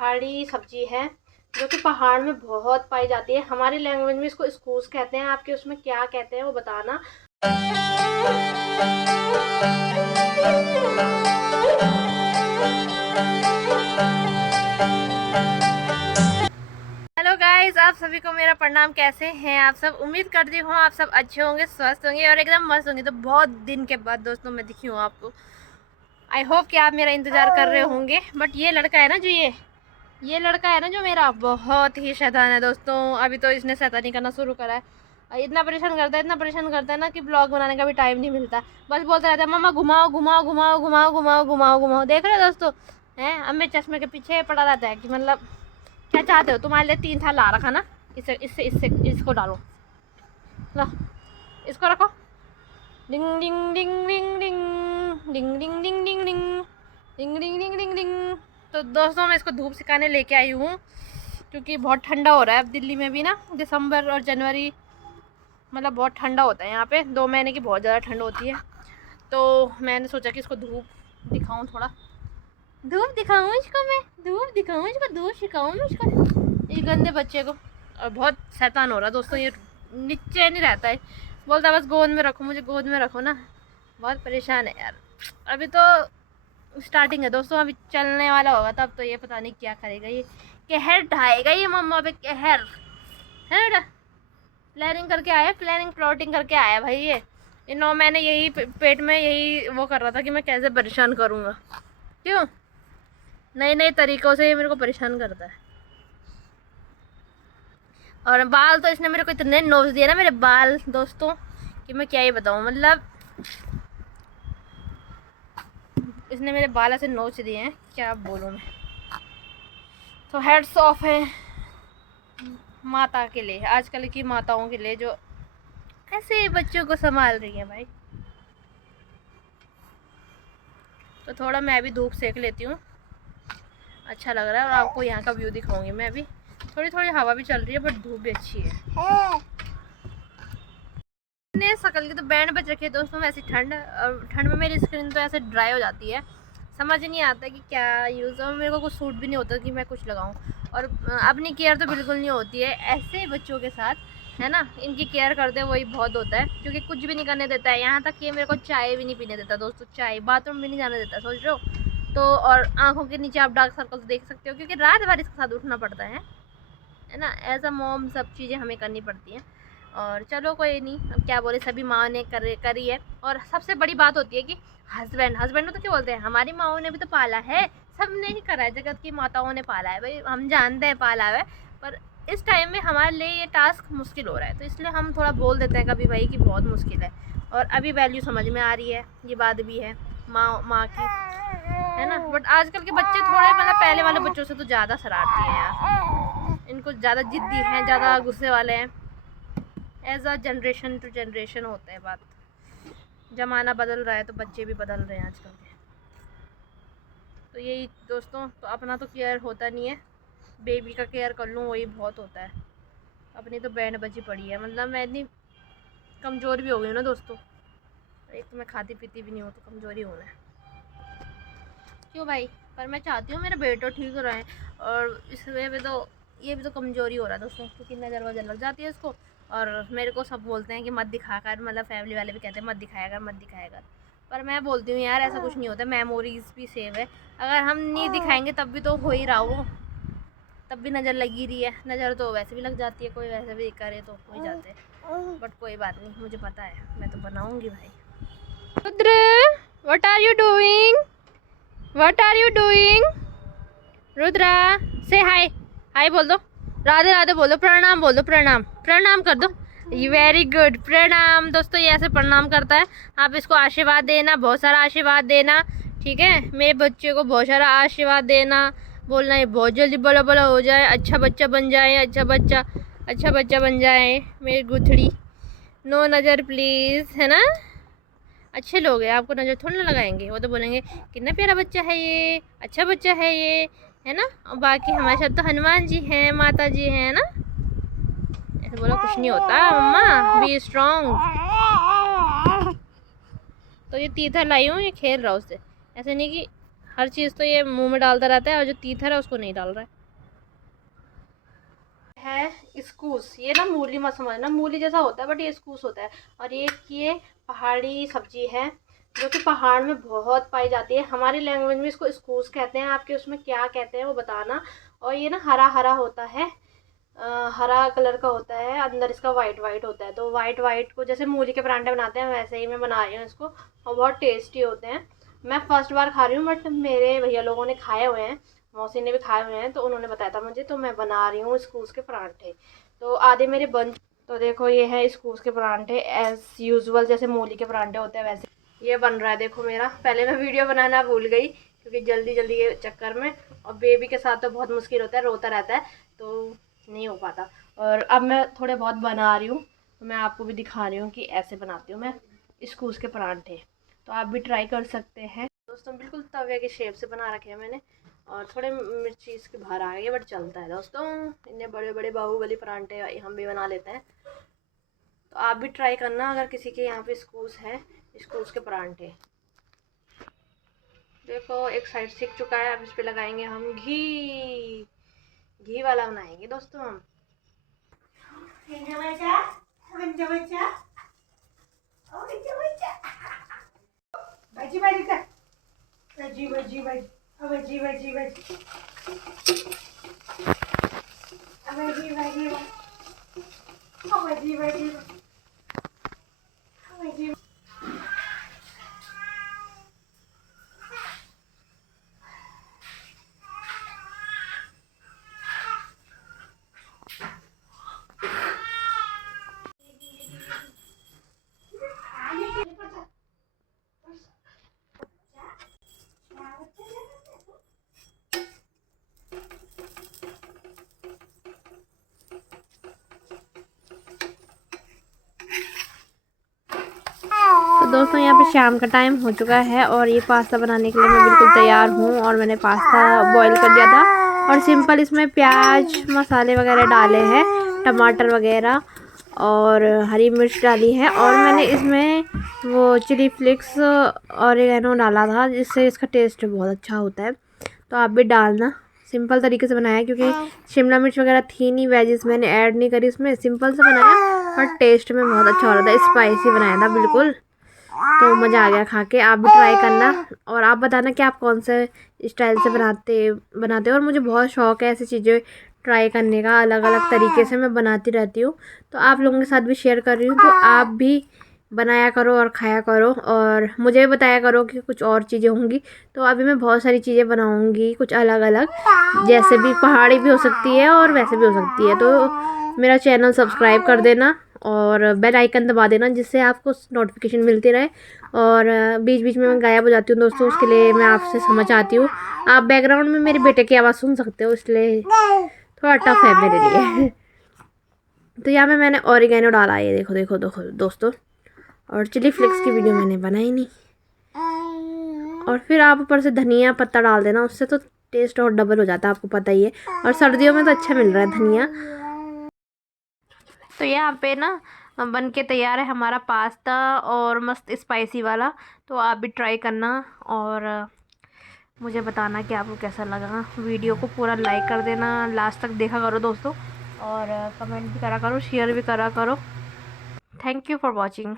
पहाड़ी सब्जी है जो कि पहाड़ में बहुत पाई जाती है। हमारी लैंग्वेज में इसको स्कूस कहते हैं, आपके उसमें क्या कहते हैं वो बताना। हेलो गाइस, आप सभी को मेरा प्रणाम। कैसे हैं आप सब? उम्मीद करती हूँ आप सब अच्छे होंगे, स्वस्थ होंगे और एकदम मस्त होंगे। तो बहुत दिन के बाद दोस्तों मैं दिखी हूँ आपको। आई होप कि आप मेरा इंतज़ार कर रहे होंगे। बट ये लड़का है ना जो ये लड़का है ना जो मेरा, बहुत ही शैतान है दोस्तों। अभी तो इसने शैतानी करना शुरू करा है। इतना परेशान करता है ना कि ब्लॉग बनाने का भी टाइम नहीं मिलता। बस बोलता रहता है मम्मा घुमाओ घुमाओ घुमाओ घुमाओ घुमाओ घुमाओ घुमाओ। देख रहे हो दोस्तों हैं, अब मेरे चश्मे के पीछे पड़ा रहता है कि मतलब क्या चाहते हो, तुम्हारे लिए 3 था ला रखा ना, इसको डालो, लो इसको रखो। डिंग डिंग डिंग डिंग डिंग डिंग डिंग डिंग डिंग डिंग डिंग डिंग डिंग डिंग डिंग। तो दोस्तों मैं इसको धूप सिखाने लेके आई हूँ क्योंकि बहुत ठंडा हो रहा है अब दिल्ली में भी ना। दिसंबर और जनवरी मतलब बहुत ठंडा होता है यहाँ पे, 2 महीने की बहुत ज़्यादा ठंड होती है। तो मैंने सोचा कि इसको धूप दिखाऊँ, थोड़ा धूप दिखाऊँ इसको, मैं धूप दिखाऊँ इसको, धूप सिखाऊँ इसको, ये गंदे बच्चे को। और बहुत शैतान हो रहा है दोस्तों, ये नीचे नहीं रहता है, बोलता है बस गोद में रखो, मुझे गोद में रखो ना। बहुत परेशान है यार। अभी तो स्टार्टिंग है दोस्तों, अभी चलने वाला होगा तब तो ये पता नहीं क्या करेगा। ये कहर ढाएगा ये मम्मा पे, कहर है बेटा। प्लानिंग करके आया, प्लॉटिंग करके आया भाई ये 9 महीने यही पेट में यही वो कर रहा था कि मैं कैसे परेशान करूँगा। क्यों नए नए तरीक़ों से ये मेरे को परेशान करता है। और बाल तो इसने मेरे को इतने नोच दिए ना, मेरे बाल दोस्तों, कि मैं क्या ही बताऊँ। मतलब इसने मेरे बाल ऐसे नोच दिए हैं, क्या बोलूँ मैं। तो हेड्स ऑफ है माता के लिए, आजकल की माताओं के लिए जो ऐसे बच्चों को संभाल रही है भाई। तो थोड़ा मैं भी धूप सेक लेती हूँ, अच्छा लग रहा है। और आपको यहाँ का व्यू दिखाऊंगी मैं अभी। थोड़ी थोड़ी हवा भी चल रही है बट धूप भी अच्छी है। मैंने शकल की तो बैंड बच रखी है दोस्तों। वैसे ठंड में मेरी स्किन तो ऐसे ड्राई हो जाती है, समझ नहीं आता कि क्या यूज़ हो। मेरे को कुछ सूट भी नहीं होता कि मैं कुछ लगाऊं। और अपनी केयर तो बिल्कुल नहीं होती है ऐसे बच्चों के साथ, है ना। इनकी केयर करते वही बहुत होता है, क्योंकि कुछ भी नहीं करने देता है। यहाँ तक कि मेरे को चाय भी नहीं पीने देता दोस्तों, चाय बाथरूम भी नहीं जाने देता, सोच रहे हो। तो और आँखों के नीचे आप डार्क सर्कल्स देख सकते हो, क्योंकि रात भर इसके साथ उठना पड़ता है ना। एज अ मॉम सब चीज़ें हमें करनी पड़ती हैं। और चलो कोई नहीं, अब क्या बोले, सभी माँ ने करी है। और सबसे बड़ी बात होती है कि हस्बैंड को तो क्या बोलते हैं, हमारी माओ ने भी तो पाला है, सब ने ही करा है, जगत की माताओं ने पाला है भाई। हम जानते हैं पाला है, पर इस टाइम में हमारे लिए ये टास्क मुश्किल हो रहा है, तो इसलिए हम थोड़ा बोल देते हैं कभी भाई कि बहुत मुश्किल है। और अभी वैल्यू समझ में आ रही है, ये बात भी है माँ की, है ना। बट आजकल के बच्चे थोड़े मतलब पहले वाले बच्चों से तो ज़्यादा शरारती हैं यार। इनको ज़्यादा जिद्दी हैं, ज़्यादा गुस्से वाले हैं। As a generation to generation होता है बात। ज़माना बदल रहा है तो बच्चे भी बदल रहे हैं आजकल के। तो यही दोस्तों, तो अपना तो केयर होता नहीं है, बेबी का केयर कर लूँ वही बहुत होता है। अपनी तो बैंड बजी पड़ी है, मतलब मैं इतनी कमज़ोर भी हो गई हूँ ना दोस्तों। एक तो मैं खाती पीती भी नहीं हूँ, तो कमज़ोरी होना है क्यों भाई। पर मैं चाहती हूँ मेरा बेटा ठीक रहे, और इस वे में तो ये भी तो कमज़ोरी हो रहा है दोस्तों, क्योंकि नज़र वजर लग जाती है इसको। और मेरे को सब बोलते हैं कि मत दिखा कर, मतलब फैमिली वाले भी कहते हैं मत दिखाया कर मत दिखाया कर। पर मैं बोलती हूँ यार ऐसा कुछ नहीं होता, मेमोरीज़ भी सेव है। अगर हम नहीं दिखाएंगे तब भी तो हो ही रहा वो, तब भी नज़र लगी रही है। नज़र तो वैसे भी लग जाती है, कोई वैसे भी करे तो हो ही जाते हैं। बट कोई बात नहीं, मुझे पता है, मैं तो बनाऊँगी भाई। Rudra, what are you doing? What are you doing? Rudra से हाय बोल दो, राधे राधे बोल दो, प्रणाम बोल दो, प्रणाम कर दो। वेरी गुड, प्रणाम दोस्तों, ये ऐसे प्रणाम करता है। आप इसको आशीर्वाद देना, बहुत सारा आशीर्वाद देना, ठीक है। मेरे बच्चे को बहुत सारा आशीर्वाद देना, बोलना है बहुत जल्दी बड़ा बड़ा हो जाए, अच्छा बच्चा बन जाए, अच्छा बच्चा बन जाए मेरी गुथड़ी। नो नज़र प्लीज़, है ना। अच्छे लोग हैं, आपको नज़र थोड़ी ना लगाएंगे, वो तो बोलेंगे कितना प्यारा बच्चा है ये, अच्छा बच्चा है ये, है ना। और बाकी हमारे साथ तो हनुमान जी हैं, माता जी हैं ना। ऐसे बोला कुछ नहीं होता मम्मा, बी स्ट्रॉन्ग। तो ये तीतर लाई हूँ, ये खेल रहा उससे, ऐसे नहीं कि हर चीज़ तो ये मुंह में डालता रहता है और जो तीतर है उसको नहीं डाल रहा है इस्कूस। ये ना मूली मत समझना, मूली जैसा होता है बट ये इस्कूस होता है। और ये पहाड़ी सब्जी है जो कि पहाड़ में बहुत पाई जाती है। हमारी लैंग्वेज में इसको इस्कूस कहते हैं, आपके उसमें क्या कहते हैं वो बताना। और ये ना हरा हरा होता है, हरा कलर का होता है, अंदर इसका वाइट वाइट होता है। तो वाइट वाइट को जैसे मूली के परांठे बनाते हैं वैसे ही मैं बना रही हूँ इसको, और बहुत टेस्टी होते हैं। मैं फर्स्ट बार खा रही हूँ बट मेरे भैया लोगों ने खाए हुए हैं, मौसी ने भी खाए हुए हैं, तो उन्होंने बताया था मुझे, तो मैं बना रही हूँ इस्कूस के परांठे। तो आधे मेरे बन, तो देखो ये है इस्कूस के परांठे एज़ यूजुअल, जैसे मूली के परांठे होते हैं वैसे ये बन रहा है। देखो मेरा, पहले मैं वीडियो बनाना भूल गई क्योंकि जल्दी जल्दी के चक्कर में, और बेबी के साथ तो बहुत मुश्किल होता है, रोता रहता है तो नहीं हो पाता। और अब मैं थोड़े बहुत बना रही हूँ, तो मैं आपको भी दिखा रही हूँ कि ऐसे बनाती हूँ मैं इस्कूस के परांठे। तो आप भी ट्राई कर सकते हैं दोस्तों। बिल्कुल तवे के शेप से बना रखे हैं मैंने, और थोड़े मिर्ची इसके बाहर आ गई है बट चलता है दोस्तों। इतने बड़े बड़े बाहुबली परांठे हम भी बना लेते हैं, तो आप भी ट्राई करना अगर किसी के यहाँ पे इस्कूस है, इस्कूस के परांठे। देखो एक साइड सीख चुका है, अब इस पे लगाएंगे हम घी। घी वाला बनाएंगे दोस्तों हम। भाजी भाजी कर, भाजी भाजी भाजी, भाजी भाजी भाजी, भाजी भाजी भाजी भाजी भाजी। तो दोस्तों यहाँ पे शाम का टाइम हो चुका है और ये पास्ता बनाने के लिए मैं बिल्कुल तैयार हूँ। और मैंने पास्ता बॉईल कर दिया था और सिंपल इसमें प्याज मसाले वगैरह डाले हैं, टमाटर वगैरह और हरी मिर्च डाली है। और मैंने इसमें वो चिली फ्लेक्स ऑरिगेनो डाला था जिससे इसका टेस्ट बहुत अच्छा होता है, तो आप भी डालना। सिंपल तरीके से बनाया क्योंकि शिमला मिर्च वगैरह थी नहीं, वेजिस मैंने ऐड नहीं करी इसमें, सिंपल से बनाया और टेस्ट में बहुत अच्छा हो रहा था, स्पाइसी बनाया था बिल्कुल। तो मज़ा आ गया खा के, आप भी ट्राई करना और आप बताना कि आप कौन से स्टाइल से बनाते हो। और मुझे बहुत शौक़ है ऐसी चीज़ें ट्राई करने का, अलग अलग तरीके से मैं बनाती रहती हूँ, तो आप लोगों के साथ भी शेयर कर रही हूँ। तो आप भी बनाया करो और खाया करो और मुझे भी बताया करो कि कुछ और चीज़ें होंगी। तो अभी मैं बहुत सारी चीज़ें बनाऊँगी कुछ अलग अलग, जैसे भी पहाड़ी भी हो सकती है और वैसे भी हो सकती है। तो मेरा चैनल सब्सक्राइब कर देना और बेल आइकन दबा देना जिससे आपको नोटिफिकेशन मिलती रहे। और बीच बीच में मैं गायब हो जाती हूँ दोस्तों, उसके लिए मैं आपसे समझ आती हूँ। आप बैकग्राउंड में मेरे बेटे की आवाज़ सुन सकते हो, इसलिए थोड़ा टफ है मेरे लिए। तो यहाँ पे मैंने ऑरिगेनो डाला है, ये देखो देखो देखो दोस्तों। और चिली फ्लेक्स की वीडियो मैंने बनाई नहीं। और फिर आप ऊपर से धनिया पत्ता डाल देना, उससे तो टेस्ट और डबल हो जाता है, आपको पता ही है। और सर्दियों में तो अच्छा मिल रहा है धनिया। तो यहाँ पे ना बन के तैयार है हमारा पास्ता और मस्त स्पाइसी वाला। तो आप भी ट्राई करना और मुझे बताना कि आपको कैसा लगा। वीडियो को पूरा लाइक कर देना, लास्ट तक देखा करो दोस्तों, और कमेंट भी करा करो, शेयर भी करा करो। Thank you for watching.